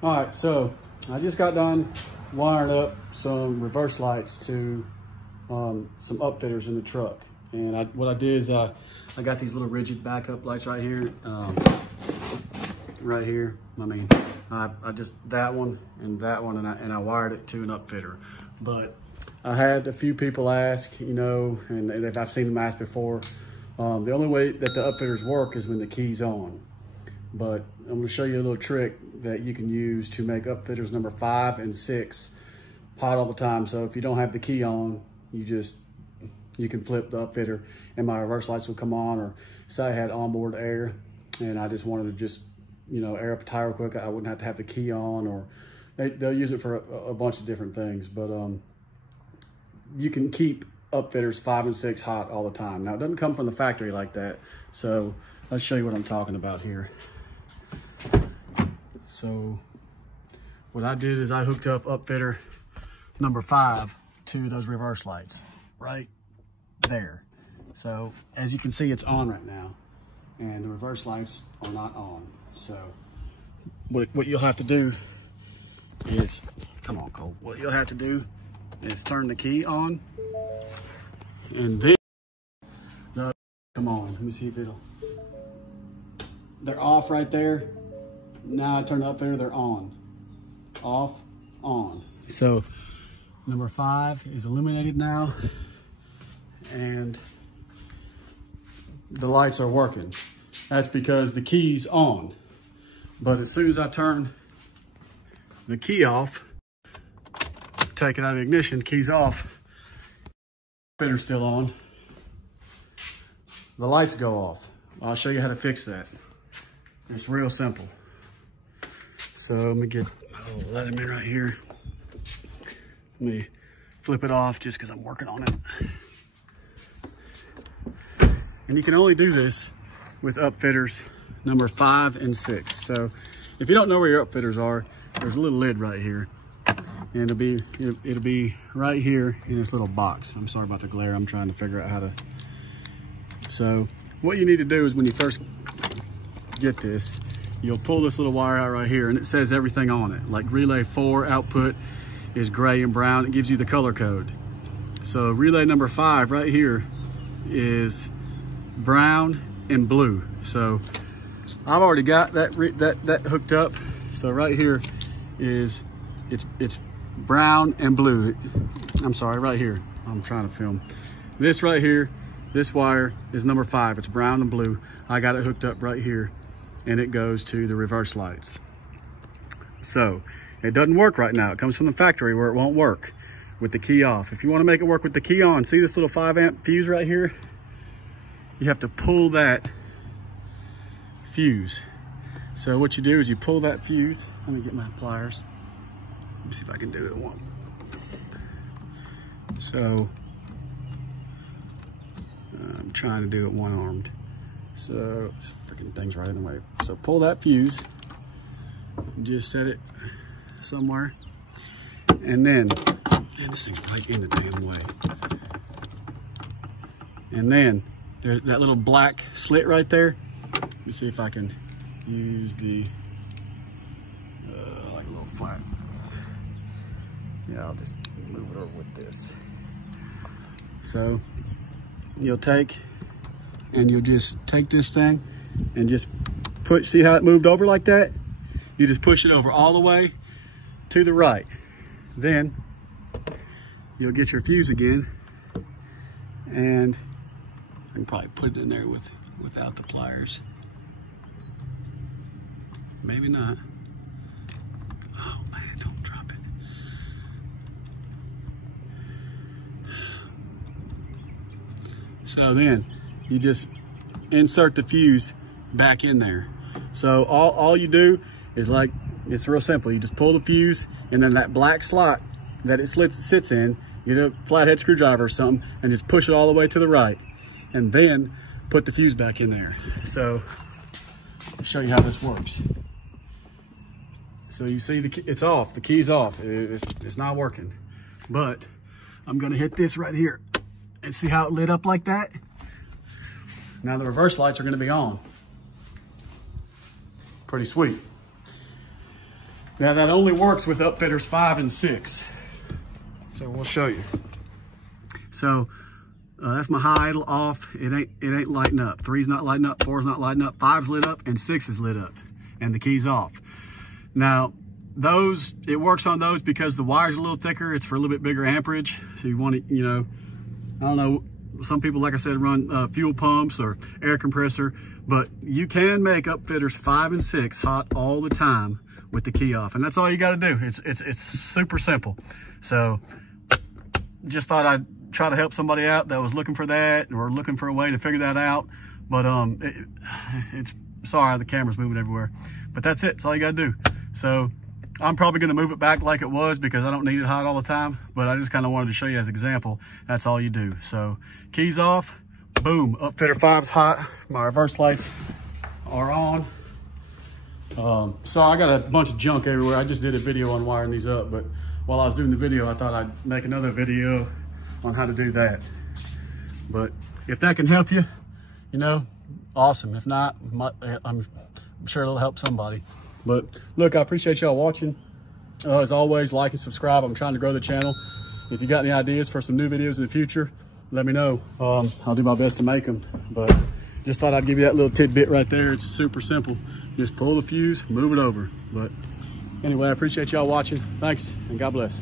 All right, so I just got done wiring up some reverse lights to some upfitters in the truck. And what I did is I got these little rigid backup lights right here. Right here. I mean, I just, that one, and I wired it to an upfitter. But I had a few people ask, you know, and I've seen them ask before. The only way that the upfitters work is when the key's on. But I'm going to show you a little trick that you can use to make upfitters number 5 and 6 hot all the time. So if you don't have the key on, you can flip the upfitter and my reverse lights will come on. Or say I had onboard air and I just wanted to just, you know, air up a tire real quick, I wouldn't have to have the key on, or they'll use it for a bunch of different things. But you can keep upfitters 5 and 6 hot all the time. Now it doesn't come from the factory like that. So let's show you what I'm talking about here. So what I did is I hooked up upfitter number 5 to those reverse lights right there. So as you can see, it's on right now and the reverse lights are not on. So what you'll have to do is, come on Cole, what you'll have to do is turn the key on and then, come on, let me see if they're off right there. Now I turn the upfitter, they're on. Off, on. So number 5 is illuminated now and the lights are working. That's because the key's on. But as soon as I turn the key off, take it out of the ignition, key's off, fitter's still on, the lights go off. I'll show you how to fix that. It's real simple. So let me get my little Leatherman right here. Let me flip it off just because I'm working on it. And you can only do this with upfitters number 5 and 6. So if you don't know where your upfitters are, there's a little lid right here. And it'll be right here in this little box. I'm sorry about the glare. I'm trying to figure out how to. So what you need to do is when you first get this, you'll pull this little wire out right here and it says everything on it. Like relay 4 output is gray and brown. It gives you the color code. So relay number 5 right here is brown and blue. So I've already got that hooked up. So right here is, it's brown and blue. I'm sorry, right here. I'm trying to film. This right here, this wire is number 5. It's brown and blue. I got it hooked up right here and it goes to the reverse lights. So it doesn't work right now. It comes from the factory where it won't work with the key off. If you want to make it work with the key on, see this little 5 amp fuse right here? You have to pull that fuse. So what you do is you pull that fuse. Let me get my pliers. Let me see if I can do it one. So I'm trying to do it one-armed. So this freaking thing's right in the way. So pull that fuse and just set it somewhere. And then, man, this thing's right in the damn way. And then there's that little black slit right there. Let me see if I can use the, like a little flat. Yeah, I'll just move it over with this. So you'll take, and you'll just take this thing and just push, see how it moved over like that? You just push it over all the way to the right. Then you'll get your fuse again, and I can probably put it in there without the pliers. Maybe not. Oh man, don't drop it. So then you just insert the fuse back in there. So all you do is, like, it's real simple. You just pull the fuse, and then that black slot that it sits in, you get a flathead screwdriver or something, and just push it all the way to the right. And then put the fuse back in there. So I'll show you how this works. So you see it's off, the key's off. It's not working. But I'm gonna hit this right here and see how it lit up like that? Now the reverse lights are gonna be on. Pretty sweet. Now that only works with upfitters 5 and 6. So we'll show you. So that's my high idle off. It ain't lighting up. 3's not lighting up, 4's not lighting up, 5's lit up, and 6 is lit up, and the key's off. Now those, it works on those because the wire's a little thicker. It's for a little bit bigger amperage. So you want to, you know, I don't know, some people, like I said, run fuel pumps or air compressor, but you can make upfitters 5 and 6 hot all the time with the key off, and that's all you got to do. It's super simple. So just thought I'd try to help somebody out that was looking for that or looking for a way to figure that out. But it's sorry, the camera's moving everywhere, but that's it. That's all you got to do. So I'm probably going to move it back like it was because I don't need it hot all the time, but I just kind of wanted to show you as an example. That's all you do. So keys off, boom, upfitter 5's hot. My reverse lights are on. So I got a bunch of junk everywhere. I just did a video on wiring these up, but while I was doing the video, I thought I'd make another video on how to do that. But if that can help you, you know, awesome. If not, I'm sure it'll help somebody. But look, I appreciate y'all watching. As always, like and subscribe. I'm trying to grow the channel. If you got any ideas for some new videos in the future, let me know. I'll do my best to make them. But just thought I'd give you that little tidbit right there. It's super simple. Just pull the fuse, move it over. But anyway, I appreciate y'all watching. Thanks, and God bless.